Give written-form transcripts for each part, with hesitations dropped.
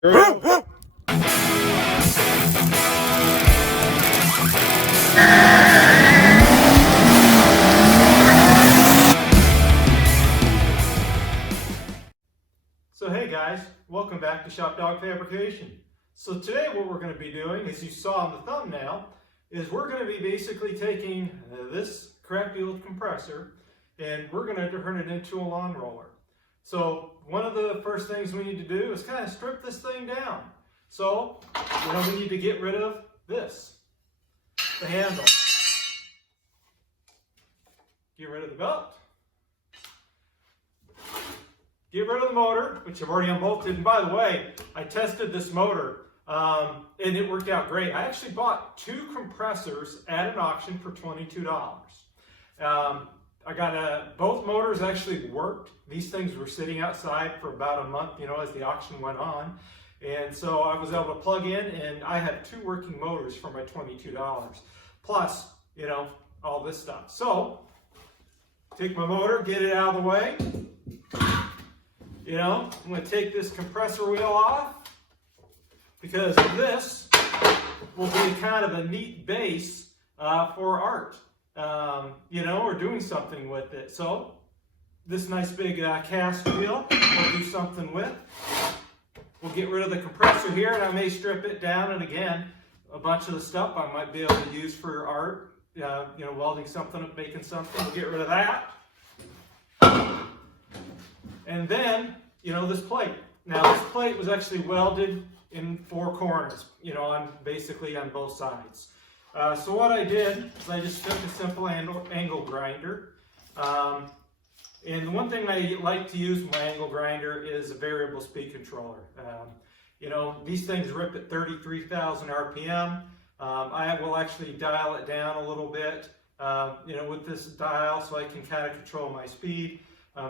So hey guys, welcome back to Shop Dog Fabrication. So today what we're going to be doing, as you saw in the thumbnail, is we're going to be basically taking this crappy old compressor and we're going to turn it into a lawn roller. So one of the first things we need to do is kind of strip this thing down. So, we need to get rid of this, the handle. Get rid of the belt. Get rid of the motor, which I've already unbolted. And by the way, I tested this motor and it worked out great. I actually bought 2 compressors at an auction for $22. I got both motors actually worked. These things were sitting outside for about a month, as the auction went on. And so I was able to plug in and I had 2 working motors for my $22. Plus, all this stuff. So, take my motor, get it out of the way. I'm going to take this compressor wheel off because this will be kind of a neat base for art, or doing something with it. So this nice big cast wheel we'll do something with. We'll get rid of the compressor here and I may strip it down, and again, a bunch of the stuff I might be able to use for art, welding something up, making something. We'll get rid of that. And then, this plate. Now, this plate was actually welded in 4 corners, basically on both sides. So what I did is I just took a simple angle grinder. And the one thing I like to use with my angle grinder is a variable speed controller. These things rip at 33,000 RPM. I will actually dial it down a little bit, with this dial so I can kind of control my speed.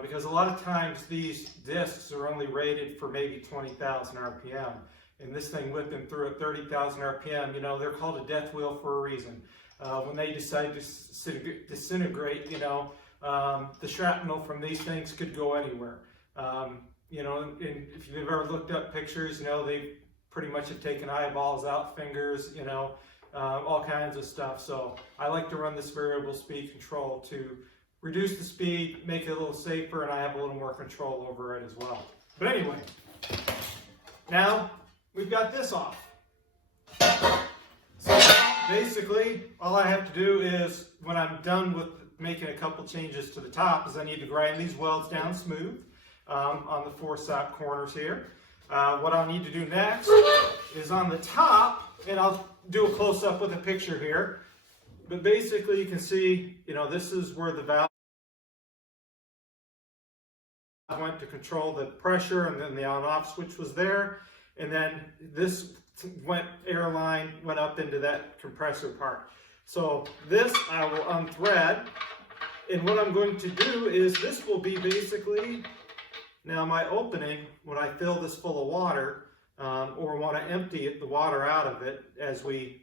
Because a lot of times these discs are only rated for maybe 20,000 RPM. And this thing whipping through at 30,000 RPM, they're called a death wheel for a reason. When they decide to disintegrate, the shrapnel from these things could go anywhere. And if you've ever looked up pictures, they pretty much have taken eyeballs out, fingers, all kinds of stuff. So I like to run this variable speed control to reduce the speed, make it a little safer, and I have a little more control over it as well. But anyway, now we've got this off. So basically, all I have to do is, when I'm done with making a couple changes to the top, is I need to grind these welds down smooth on the 4 side corners here. What I'll need to do next is on the top, and I'll do a close-up with a picture here. But basically, you can see, this is where the valve went to control the pressure, and then the on-off switch was there. And then this air line went up into that compressor part. So this I will unthread. And what I'm going to do is, this will be basically now my opening when I fill this full of water, or want to empty the water out of it as we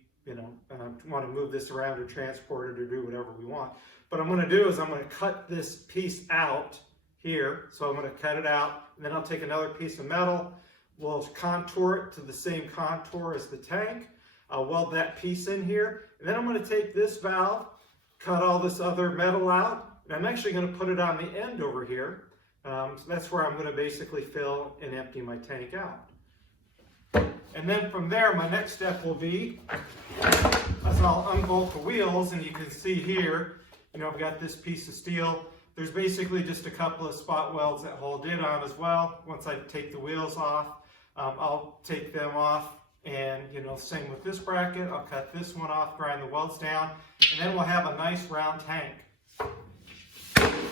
want to move this around or transport it or do whatever we want. What I'm going to do is I'm going to cut this piece out here. So I'm going to cut it out, and then I'll take another piece of metal. We'll contour it to the same contour as the tank. I'll weld that piece in here, and then I'm going to take this valve, cut all this other metal out, and I'm actually going to put it on the end over here. So that's where I'm going to basically fill and empty my tank out. And then from there, my next step will be, as I'll unbolt the wheels, and you can see here, I've got this piece of steel. There's basically just a couple of spot welds that hold it on as well. Once I take the wheels off, I'll take them off, and same with this bracket. I'll cut this one off, grind the welds down, and then we'll have a nice round tank.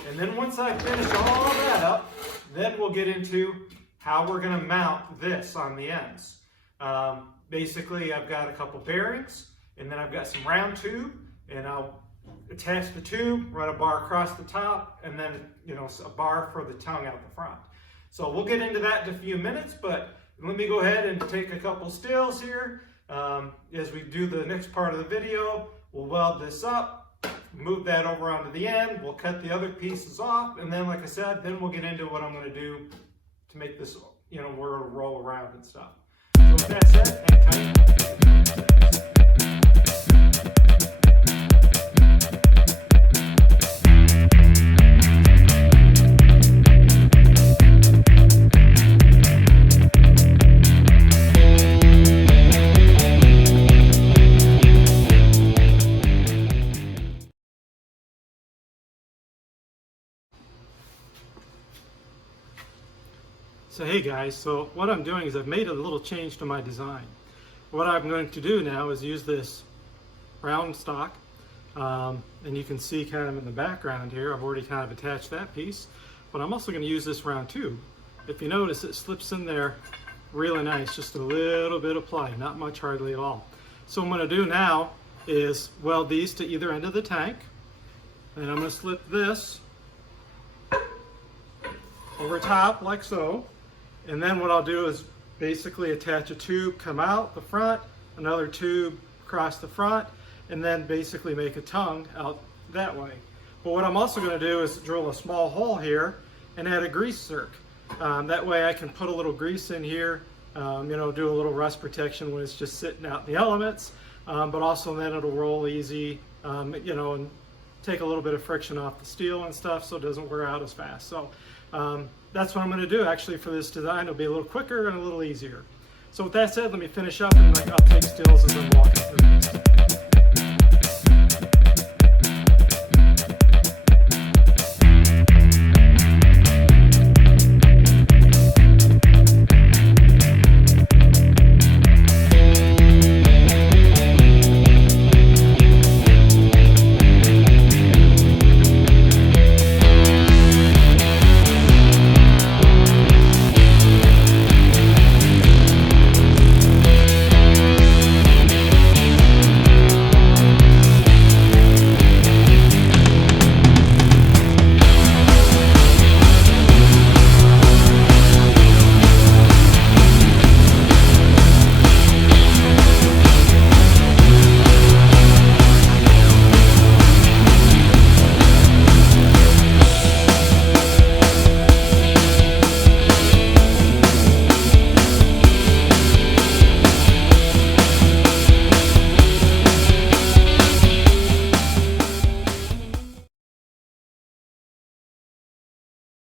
And then once I finish all that up, then we'll get into how we're going to mount this on the ends. Basically, I've got a couple bearings, and then I've got some round tube, and I'll attach the tube, run a bar across the top, and then a bar for the tongue out the front. So we'll get into that in a few minutes, but let me go ahead and take a couple stills here. As we do the next part of the video, we'll weld this up, move that over onto the end, we'll cut the other pieces off, and then, like I said, then we'll get into what I'm going to do to make this, where it'll roll around and stuff. with that said, hang tight. So hey guys, so what I'm doing is I've made a little change to my design. What I'm going to do now is use this round stock, and you can see kind of in the background here, I've already kind of attached that piece, but I'm also going to use this round tube. If you notice, it slips in there really nice, just a little bit of ply, not much hardly at all. So what I'm going to do now is weld these to either end of the tank, and I'm going to slip this over top like so. And then what I'll do is basically attach a tube, come out the front, another tube across the front, and then basically make a tongue out that way. But what I'm also going to do is drill a small hole here and add a grease zerk. That way I can put a little grease in here, you know, do a little rust protection when it's just sitting out in the elements, but also then it'll roll easy, you know, and take a little bit of friction off the steel and stuff so it doesn't wear out as fast. So that's what I'm going to do actually for this design. It'll be a little quicker and a little easier. So with that said, let me finish up and I'll take stills as I'm walking through this.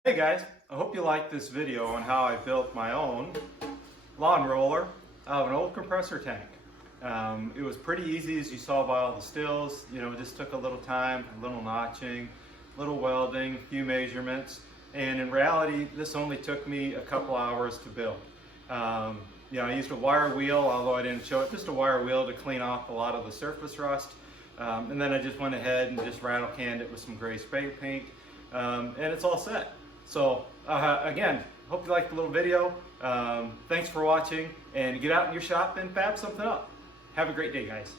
Hey guys, I hope you liked this video on how I built my own lawn roller out of an old compressor tank. It was pretty easy, as you saw by all the stills. You know, it just took a little time, a little notching, a little welding, a few measurements, and in reality this only took me a couple hours to build. You know, I used a wire wheel, although I didn't show it, just a wire wheel to clean off a lot of the surface rust, and then I just went ahead and just rattle canned it with some gray spray paint, and it's all set. So again, hope you liked the little video. Thanks for watching, and get out in your shop and fab something up. Have a great day, guys.